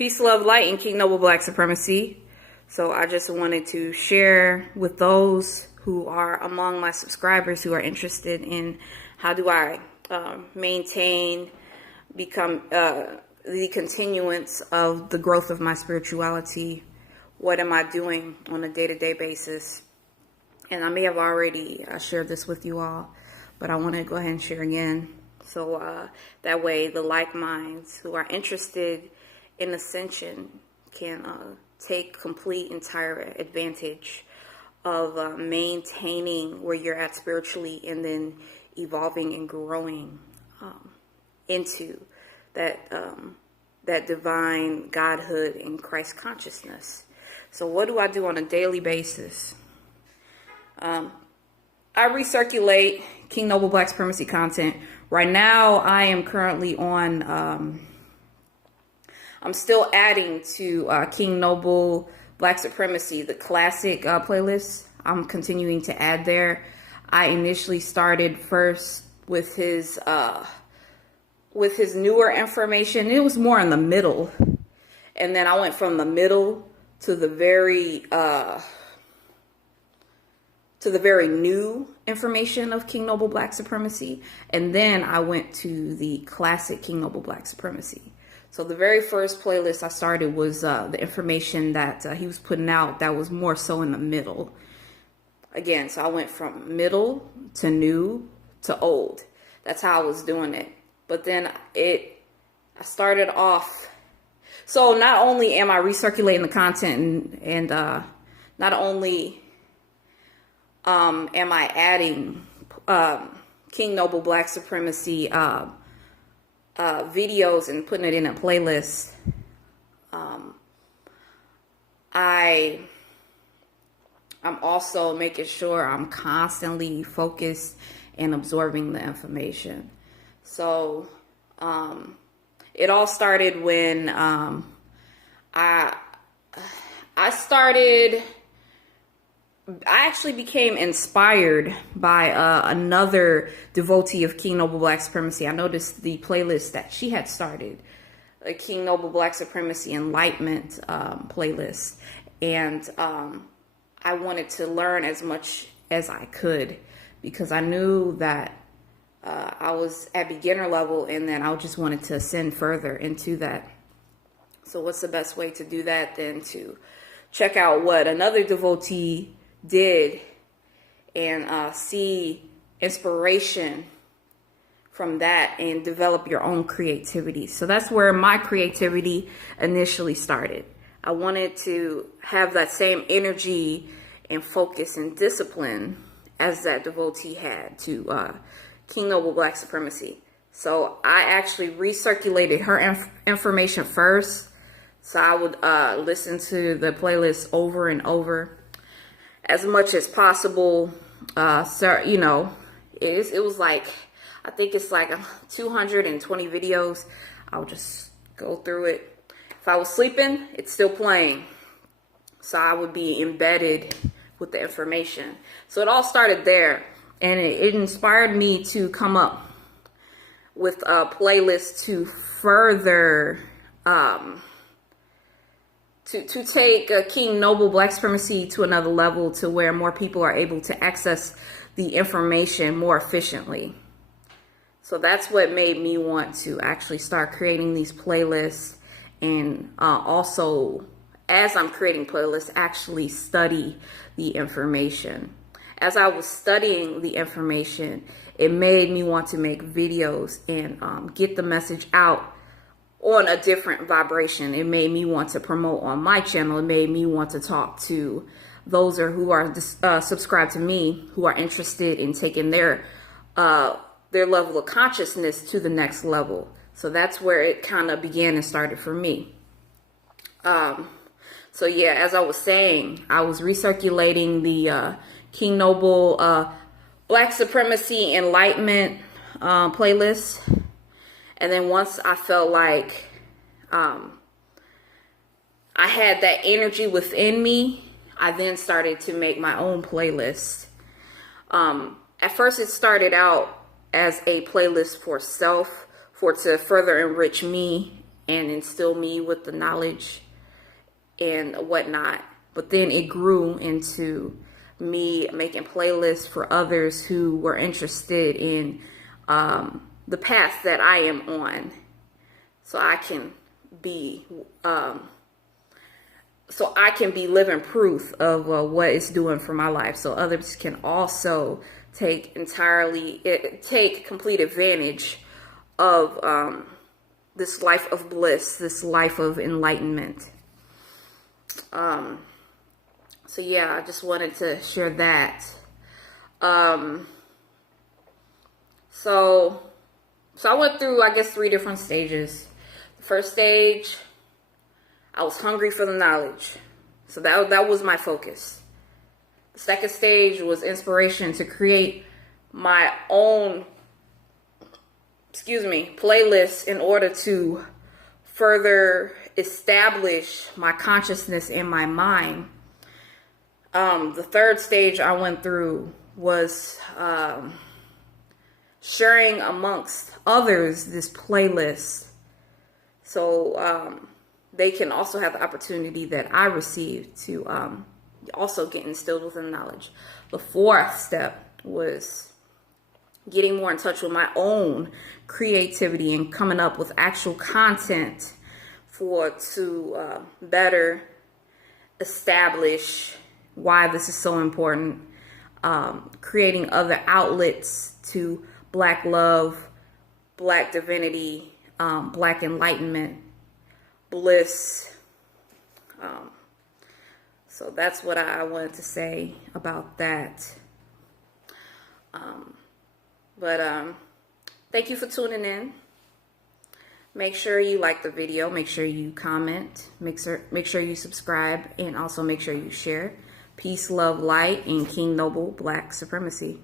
Peace, love, light, and King Noble Black Supremacy. So I just wanted to share with those who are among my subscribers who are interested in how do I maintain, become the continuance of the growth of my spirituality. What am I doing on a day-to-day basis? And I may have already shared this with you all, but I want to go ahead and share again. So that way the like minds who are interested in ascension can take complete, entire advantage of maintaining where you're at spiritually and then evolving and growing into that divine godhood and Christ consciousness. So what do I do on a daily basis? I recirculate King Noble Black Supremacy content. Right now, I am currently on, I'm still adding to King Noble Black Supremacy, the classic playlist. I'm continuing to add there. I initially started first with his newer information. It was more in the middle. And then I went from the middle to the very new information of King Noble Black Supremacy. And then I went to the classic King Noble Black Supremacy. So the very first playlist I started was the information that he was putting out that was more so in the middle. Again, so I went from middle to new to old. That's how I was doing it. But then I started off. So not only am I recirculating the content and not only am I adding King Noble Black Supremacy videos and putting it in a playlist, I'm also making sure I'm constantly focused and absorbing the information. So it all started when I actually became inspired by another devotee of King Noble Black Supremacy. I noticed the playlist that she had started, a King Noble Black Supremacy Enlightenment playlist. And I wanted to learn as much as I could because I knew that I was at beginner level and then I just wanted to ascend further into that. So what's the best way to do that than to check out what another devotee did and see inspiration from that and develop your own creativity. So that's where my creativity initially started. I wanted to have that same energy and focus and discipline as that devotee had to King Noble Black Supremacy. So I actually recirculated her information first. So I would listen to the playlist over and over as much as possible. So, you know, it was like, I think it's like 220 videos. I would just go through it. If I was sleeping, it's still playing. So I would be embedded with the information. So it all started there. And it inspired me to come up with a playlist to further to take King Noble Black Supremacy to another level, to where more people are able to access the information more efficiently. So that's what made me want to actually start creating these playlists, and also, as I'm creating playlists, actually study the information. As I was studying the information, it made me want to make videos and get the message out on a different vibration. It made me want to promote on my channel. It made me want to talk to those who are subscribed to me, who are interested in taking their level of consciousness to the next level. So that's where it kind of began and started for me. So yeah, as I was saying, I was recirculating the King Noble Black Supremacy Enlightenment playlist. And then once I felt like I had that energy within me, I then started to make my own playlist. At first, it started out as a playlist for self, to further enrich me and instill me with the knowledge and whatnot. But then it grew into me making playlists for others who were interested in the path that I am on, so I can be living proof of what it's doing for my life, so others can also take complete advantage of this life of bliss, this life of enlightenment. So yeah, I just wanted to share that. So I went through, I guess, 3 different stages. The first stage, I was hungry for the knowledge. So that was my focus. The second stage was inspiration to create my own, playlists in order to further establish my consciousness in my mind. The third stage I went through was sharing amongst others this playlist, so they can also have the opportunity that I received to also get instilled with the knowledge. The fourth step was getting more in touch with my own creativity and coming up with actual content to better establish why this is so important. Creating other outlets to Black love, Black divinity, Black enlightenment, bliss. So that's what I wanted to say about that. Thank you for tuning in. Make sure you like the video, make sure you comment, make sure you subscribe, and also make sure you share. Peace, love, light, and King Noble Black Supremacy.